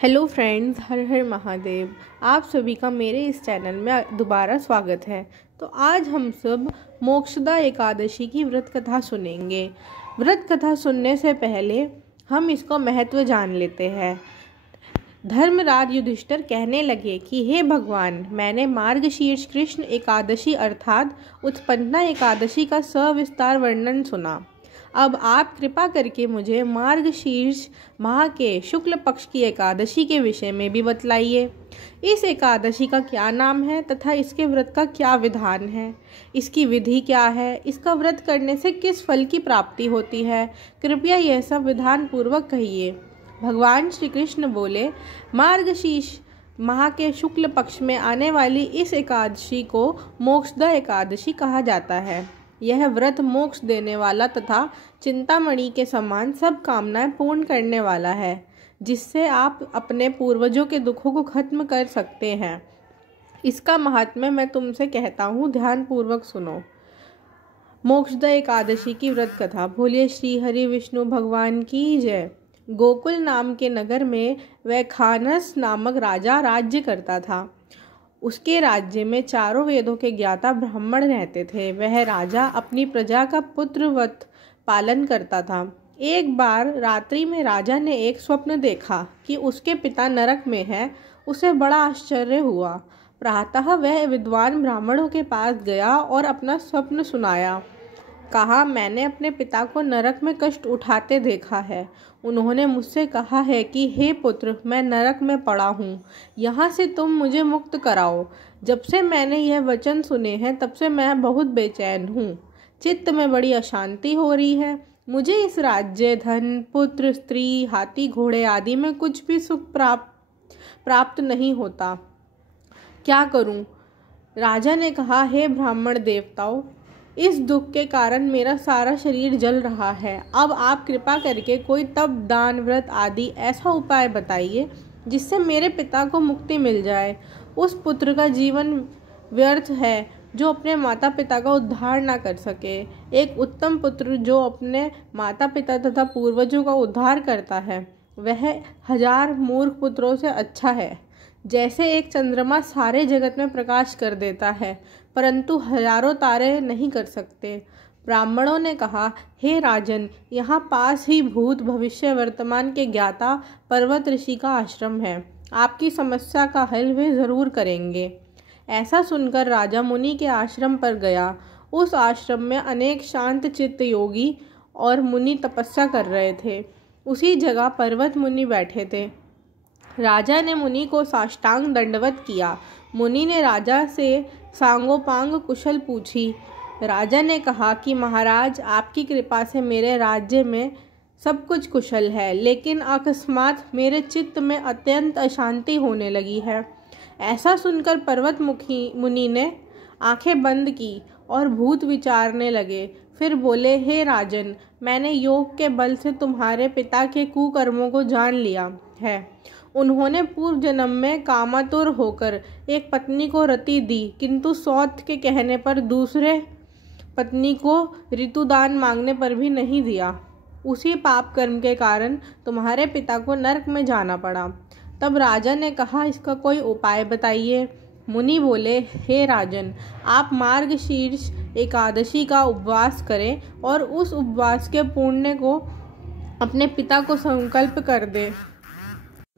Hello friends, हर हर महादेव। आप सभी का मेरे इस चैनल में दोबारा स्वागत है। तो आज हम सब मोक्षदा एकादशी की व्रत कथा सुनेंगे। व्रत कथा सुनने से पहले हम इसका महत्व जान लेते हैं। धर्मराज युधिष्ठिर कहने लगे कि हे भगवान, मैंने मार्गशीर्ष कृष्ण एकादशी अर्थात उत्पन्ना एकादशी का सविस्तार वर्णन सुना। अब आप कृपा करके मुझे मार्गशीर्ष माह के शुक्ल पक्ष की एकादशी के विषय में भी बतलाइए। इस एकादशी का क्या नाम है तथा इसके व्रत का क्या विधान है, इसकी विधि क्या है, इसका व्रत करने से किस फल की प्राप्ति होती है, कृपया यह सब विधान पूर्वक कहिए। भगवान श्री कृष्ण बोले, मार्गशीर्ष माह के शुक्ल पक्ष में आने वाली इस एकादशी को मोक्षदा एकादशी कहा जाता है। यह व्रत मोक्ष देने वाला तथा चिंतामणि के समान सब कामनाएं पूर्ण करने वाला है, जिससे आप अपने पूर्वजों के दुखों को खत्म कर सकते हैं। इसका महात्म्य मैं तुमसे कहता हूँ, ध्यान पूर्वक सुनो। मोक्षदा एकादशी की व्रत कथा। बोलिए श्री हरि विष्णु भगवान की जय। गोकुल नाम के नगर में वैखानस नामक राजा राज्य करता था। उसके राज्य में चारों वेदों के ज्ञाता ब्राह्मण रहते थे। वह राजा अपनी प्रजा का पुत्रवत पालन करता था। एक बार रात्रि में राजा ने एक स्वप्न देखा कि उसके पिता नरक में हैं। उसे बड़ा आश्चर्य हुआ। प्रातः वह विद्वान ब्राह्मणों के पास गया और अपना स्वप्न सुनाया। कहा, मैंने अपने पिता को नरक में कष्ट उठाते देखा है। उन्होंने मुझसे कहा है कि हे पुत्र, मैं नरक में पड़ा हूँ, यहाँ से तुम मुझे मुक्त कराओ। जब से मैंने यह वचन सुने हैं तब से मैं बहुत बेचैन हूँ। चित्त में बड़ी अशांति हो रही है। मुझे इस राज्य, धन, पुत्र, स्त्री, हाथी, घोड़े आदि में कुछ भी सुख प्राप्त नहीं होता। क्या करूँ? राजा ने कहा, हे ब्राह्मण देवताओं, इस दुख के कारण मेरा सारा शरीर जल रहा है। अब आप कृपा करके कोई तप, दान, व्रत आदि ऐसा उपाय बताइए जिससे मेरे पिता को मुक्ति मिल जाए। उस पुत्र का जीवन व्यर्थ है जो अपने माता पिता का उद्धार ना कर सके। एक उत्तम पुत्र जो अपने माता पिता तथा पूर्वजों का उद्धार करता है, वह 1000 मूर्ख पुत्रों से अच्छा है। जैसे एक चंद्रमा सारे जगत में प्रकाश कर देता है, परंतु हजारों तारे नहीं कर सकते। ब्राह्मणों ने कहा, हे राजन, यहाँ पास ही भूत, भविष्य, वर्तमान के ज्ञाता पर्वत ऋषि का आश्रम है। आपकी समस्या का हल वे जरूर करेंगे। ऐसा सुनकर राजा मुनि के आश्रम पर गया। उस आश्रम में अनेक शांत चित्त योगी और मुनि तपस्या कर रहे थे। उसी जगह पर्वत मुनि बैठे थे। राजा ने मुनि को साष्टांग दंडवत किया। मुनि ने राजा से सांगोपांग कुशल पूछी। राजा ने कहा कि महाराज, आपकी कृपा से मेरे राज्य में सब कुछ कुशल है, लेकिन अकस्मात मेरे चित्त में अत्यंत अशांति होने लगी है। ऐसा सुनकर पर्वत मुनि ने आंखें बंद की और भूत विचारने लगे। फिर बोले, हे राजन, मैंने योग के बल से तुम्हारे पिता के कुकर्मों को जान लिया है। उन्होंने पूर्व जन्म में कामातुर होकर एक पत्नी को रति दी, किंतु सौत के कहने पर दूसरे पत्नी को ऋतुदान मांगने पर भी नहीं दिया। उसी पाप कर्म के कारण तुम्हारे पिता को नरक में जाना पड़ा। तब राजा ने कहा, इसका कोई उपाय बताइए। मुनि बोले, हे राजन, आप मार्गशीर्ष एकादशी का उपवास करें और उस उपवास के पुण्य को अपने पिता को संकल्प कर दें।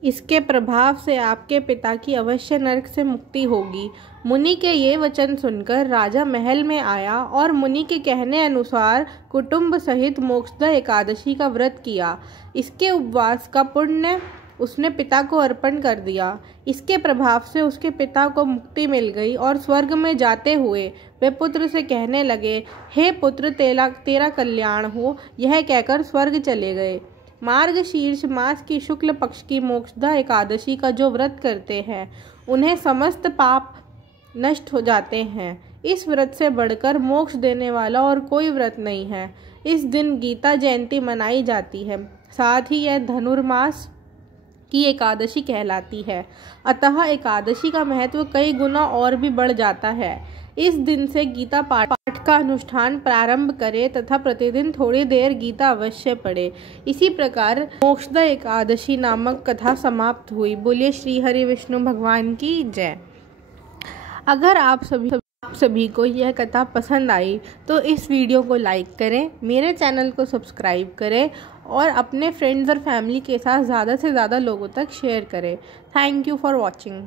इसके प्रभाव से आपके पिता की अवश्य नरक से मुक्ति होगी। मुनि के ये वचन सुनकर राजा महल में आया और मुनि के कहने अनुसार कुटुंब सहित मोक्षदा एकादशी का व्रत किया। इसके उपवास का पुण्य उसने पिता को अर्पण कर दिया। इसके प्रभाव से उसके पिता को मुक्ति मिल गई और स्वर्ग में जाते हुए वे पुत्र से कहने लगे, हे पुत्र, तेरा कल्याण हो। यह कहकर स्वर्ग चले गए। मार्गशीर्ष मास की शुक्ल पक्ष की मोक्षदा एकादशी का जो व्रत करते हैं, उन्हें समस्त पाप नष्ट हो जाते हैं। इस व्रत से बढ़कर मोक्ष देने वाला और कोई व्रत नहीं है। इस दिन गीता जयंती मनाई जाती है। साथ ही यह धनुर्मास की एकादशी कहलाती है। अतः एकादशी का महत्व कई गुना और भी बढ़ जाता है। इस दिन से गीता पाठ पाठ का अनुष्ठान प्रारंभ करें तथा प्रतिदिन थोड़ी देर गीता अवश्य पढ़े। इसी प्रकार मोक्षदा एकादशी नामक कथा समाप्त हुई। बोलिए श्री हरि विष्णु भगवान की जय। अगर आप सभी को यह कथा पसंद आई तो इस वीडियो को लाइक करें, मेरे चैनल को सब्सक्राइब करें और अपने फ्रेंड्स और फैमिली के साथ ज़्यादा से ज़्यादा लोगों तक शेयर करें। Thank you for watching.